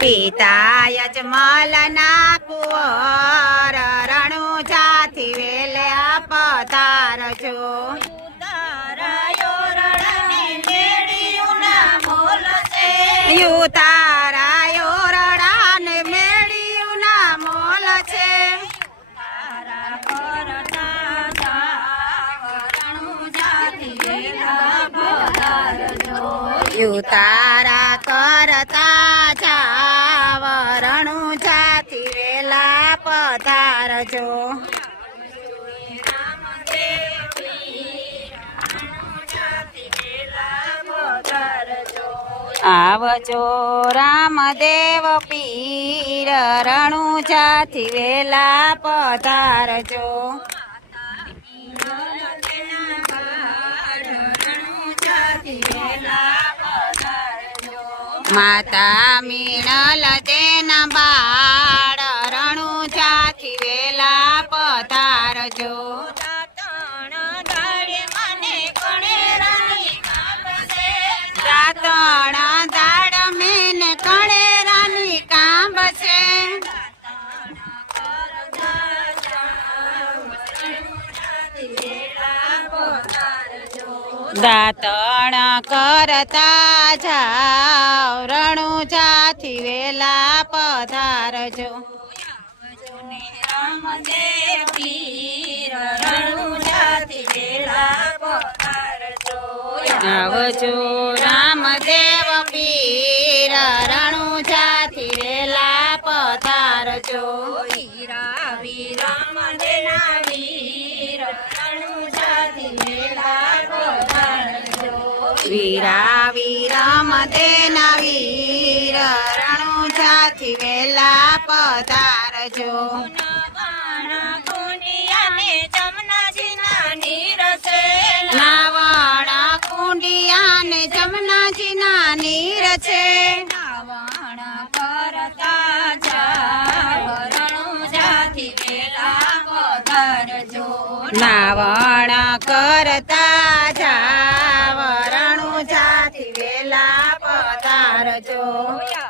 પિતા યજમલ ના કુંવર રણુ જાથી વેલે પધાર જો યુત યુતારા કરતા જાવરણું જાતિ વેલા પધારજો. આવજો રામદેવ પીર રણુજાથી વેલા પધારજો. માતા મીણલ તેના બાળ રણુજાથી વેલા પધારજો રાતણ દાડ કણે કણેરાની કાંબ છે દાતણ કરતા જાવ રણુજાથી વેલા પધારજો. આવજો રામદેવ પીર રણુજાથી વેલા પધારજો. વીરા વિરામ દેના વીર રણુજાથી વેલા પધારજો. નાવાણા કુંડિયા ને જમનાજી ના નીર છે નાવાણા કરતા જા, વરણું જાતિ વેલા પધારજો.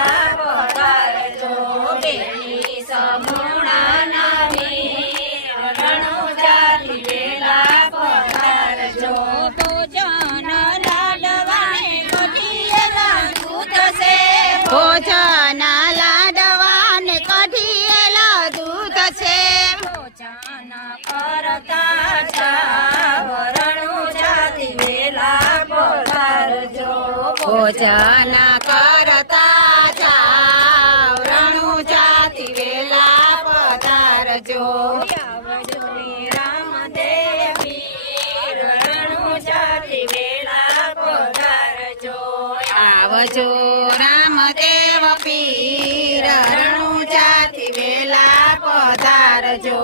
ભોજન કરતા જાવ જાતિ વેલા પધારજો આવજો રામદેવી પીર જાતિ વેલા પધારજો.